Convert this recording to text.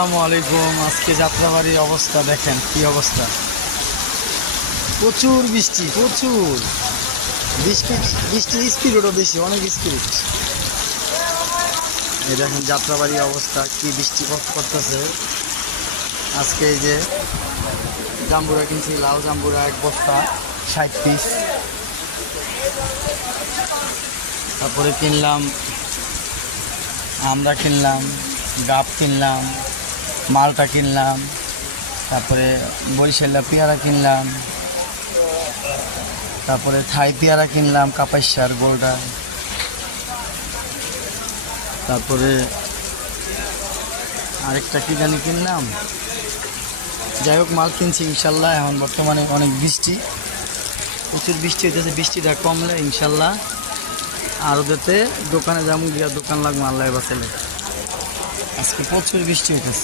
আসসালামু আলাইকুম। আজকে যাত্রাবাড়ির অবস্থা দেখেন কি অবস্থা, প্রচুর বৃষ্টি, প্রচুর বৃষ্টি। বৃষ্টির স্পিডও বেশি, অনেক স্পিড। এই দেখেন যাত্রাবাড়ির অবস্থা, কি বৃষ্টি করতেছে। আজকে এই যে জাম্বুরা কিনছি, লাউ জাম্বুরা 1 বস্তা 60 পিস। তারপরে কিনলাম আমরা কিনলাম, গাব কিনলাম, মালটা কিনলাম, তারপরে বরিশালা পেয়ারা কিনলাম, তারপরে থাই পেয়ারা কিনলাম, কাপাইশার গোলটা, তারপরে আরেকটা কি জানি কিনলাম। যাই হোক, মাল কিনছি ইনশাল্লাহ। এখন বর্তমানে অনেক বৃষ্টি, প্রচুর বৃষ্টি হইতেছে। বৃষ্টিটা কমলে ইনশাল্লাহ আরও যেতে দোকানে যাবো, গিয়া দোকান লাগবো আল্লাহ বাঁচালে। আজকে প্রচুর বৃষ্টি হইতেছে।